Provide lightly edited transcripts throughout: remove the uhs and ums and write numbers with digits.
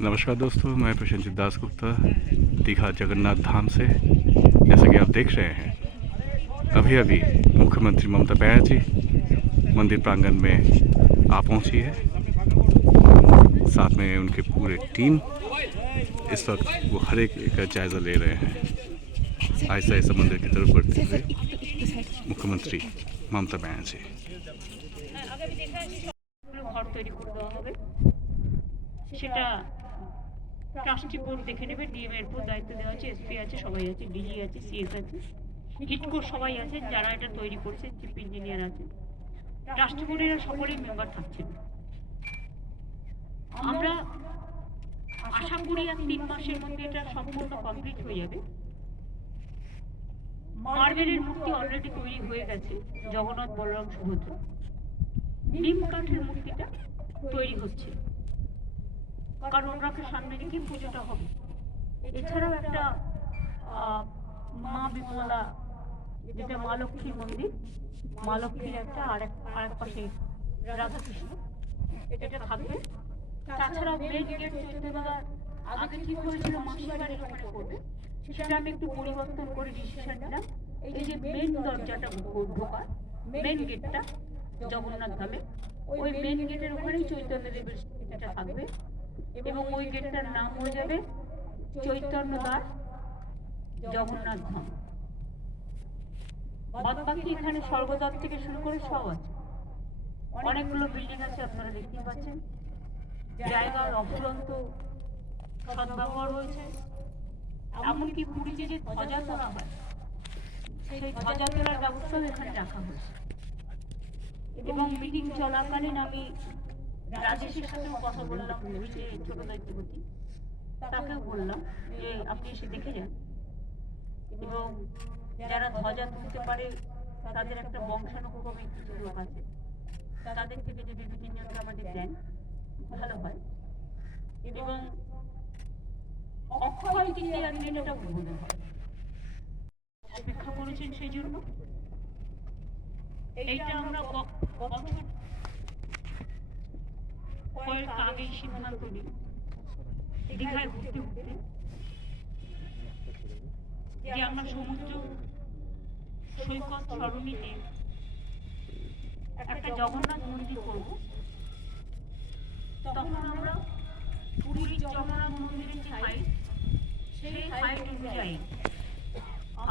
नमस्कार दोस्तों, मैं प्रशंसित दास गुप्ता दीघा जगन्नाथ धाम से। जैसा कि आप देख रहे हैं, अभी अभी मुख्यमंत्री ममता बनर्जी मंदिर प्रांगण में आ पहुंची है। साथ में उनके पूरे टीम इस वक्त वो हर एक का जायज़ा ले रहे हैं। आहिस्ता आहिस्ता मंदिर की तरफ बढ़ते हुए मुख्यमंत्री ममता बनर्जी। ঘর তৈরি করে দেওয়া হবে, সেটা ট্রাস্টি বোর্ড দেখে নেবে। ডিএম এর উপর দায়িত্ব দেওয়া আছে, এসপি আছে, সবাই আছে, ডিজি আছে, সিএস আছে, হিটকো সবাই আছে, যারা এটা তৈরি করছে, চিফ ইঞ্জিনিয়ার আছে। ট্রাস্টি বোর্ডের সকলেই মেম্বার থাকছেন। আমরা আশা করি আর 3 মাসের মধ্যে এটা সম্পূর্ণ কমপ্লিট হয়ে যাবে। মার্বেলের মূর্তি অলরেডি তৈরি হয়ে গেছে, জগন্নাথ বলরাম সুভদ্রা। নিম কাঠের মূর্তিটা তৈরি হচ্ছে, কারণ ওনাকে সামনে রেখে পুজোটা হবে। এছাড়াও একটা মা বিমলা, যেটা মা লক্ষ্মীর মন্দির, মা লক্ষ্মীর একটা আরেক পাশে রাধাকৃষ্ণ, এটা থাকবে। তাছাড়া মেন গেট চৈত্যবেলার আগে ঠিক হয়েছিল মাসির বাড়ির ওখানে করবে, সেটা আমি একটু পরিবর্তন করে ডিসিশন নিলাম। এই যে মেন দরজাটা ঢোকার মেন গেটটা জগন্নাথ ধামে, ওই মেন গেটের ওখানেই চৈতন্যদেবের এটা থাকবে এবং ওই গেটটার নাম হয়ে যাবে চৈতন্য দ্বার জগন্নাথ ধাম। বাদ বাকি এখানে স্বর্গদ্বার থেকে শুরু করে সব আছে, অনেকগুলো বিল্ডিং আছে, আপনারা দেখতে পাচ্ছেন। জায়গার অফুরন্ত সদ্ব্যবহার হয়েছে। এমনকি পুরীতে যে ধ্বজা তোলা হয়, সেই ধ্বজা তোলার ব্যবস্থাও এখানে রাখা হয়েছে। এবং মিটিং চলাকালীন আমি রাজেশের সাথেও কথা বললাম, যে ছোট দায়িত্বপতি, তাকেও বললাম যে আপনি এসে দেখে যান, এবং যারা ধ্বজা তুলতে পারে তাদের একটা বংশানুক্রমিক কিছু লোক আছে, তাদের থেকে যদি 2-3 জনকে আমাদের দেন ভালো হয়। এবং অক্ষয় তৃতীয়ার দিন এটা উদ্বোধন হয়। অপেক্ষা করেছেন সেই জন্য। এইটা আমরা বছর কয়েক আগেই সিদ্ধান্ত নিই, দীঘায় ঘুরতে ঘুরতে, যে আমরা সমুদ্র সৈকত সরণিতে একটা জগন্নাথ মন্দির করব। তখন আমরা পুরীর জগন্নাথ মন্দিরের যে হাইট, সেই হাইট অনুযায়ী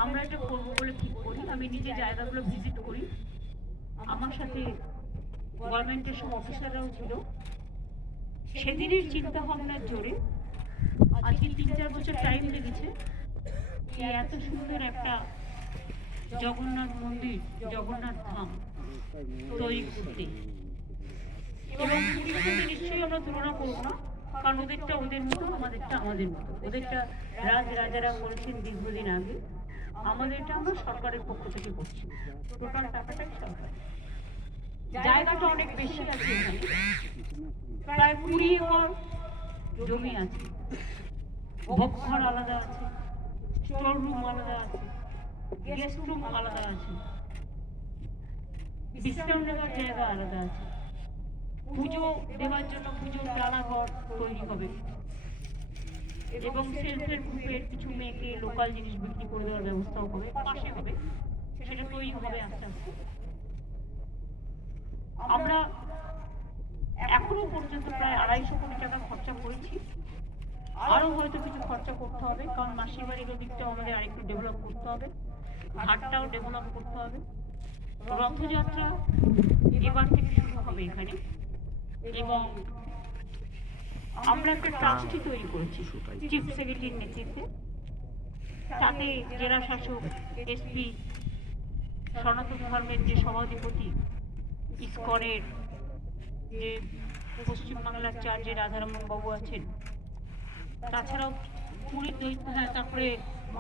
আমরা এটা করবো বলে ঠিক করি। আমি নিজে জায়গাগুলো ভিজিট করি, আমার সাথে গভর্নমেন্টের সব অফিসাররাও ছিল। সেদিনের চিন্তা ভাবনার জোরে আজকে 3-4 বছর টাইম লেগেছে এই এত সুন্দর একটা জগন্নাথ মন্দির, জগন্নাথ ধাম তৈরি করতে। এবং পুরীর সাথে নিশ্চয়ই আমরা তুলনা করবো না, কারণ ওদেরটা ওদের মতো, আমাদেরটা আমাদের মতো। ওদেরটা রাজারা করেছেন দীর্ঘদিন আগে, আমাদেরটা আমরা সরকারের পক্ষ থেকে করছি। টোটাল টাকাটাই সরকার। জায়গাটা অনেক বেশি আছে, এখানে প্রায় 20 একর জমি আছে। ভোগঘর আলাদা আছে, স্টোর রুম আলাদা আছে, গেস্ট রুম আলাদা আছে, বিশ্রাম নেওয়ার জায়গা আলাদা আছে। পুজো দেওয়ার জন্য পুজোর রান্নাঘর তৈরি হবে, এবং সেলফের গ্রুপের কিছু মেয়েকে লোকাল জিনিস বিক্রি করে দেওয়ার ব্যবস্থাও হবে, পাশে হবে, সেটা তৈরি হবে আস্তে আস্তে। আমরা এখনো পর্যন্ত প্রায় 250 কোটি টাকা খরচা করেছি। আরো হয়তো কিছু খরচা করতে হবে, কারণ মাসির বাড়ির দিকটাও আমাদের আরেকটু ডেভেলপ করতে হবে, ঘাটটাও ডেভেলপ করতে হবে। রথযাত্রা এবার থেকে শুরু হবে এখানে, এবং আমরা একটা ট্রাস্টি তৈরি করেছি চিফ সেক্রেটারির নেতৃত্বে। তাতে জেলা শাসক, এসপি, সনাতন ধর্মের যে সভাধিপতি, ইসকনের যে পশ্চিমবাংলার চার্জে রাধারমন বাবু আছেন, তাছাড়াও পুরীর দৈত্য, হ্যাঁ, তারপরে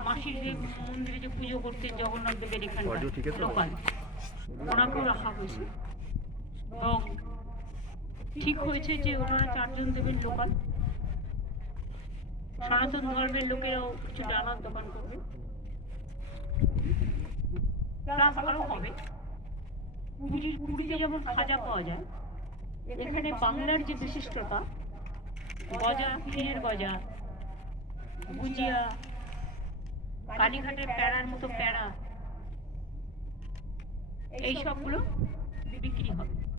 মাসির যে মন্দিরে যে পুজো করতেন জগন্নাথ দেবের এখানকার লোকাল, ওনাকেও রাখা হয়েছে। এবং ঠিক হয়েছে যে ওনারা 4 জন দেবেন লোকাল। সনাতন ধর্মের লোকেরাও কিছু ডানার দোকান করবে, প্লাস আরো হবে। পুরীতে যেমন খাজা পাওয়া যায়, এখানে বাংলার যে বিশিষ্টতা গজা, ক্ষীরের গজা, গুজিয়া, কালীঘাটের প্যাড়ার মতো প্যাড়া, এই সবগুলো বিক্রি হবে।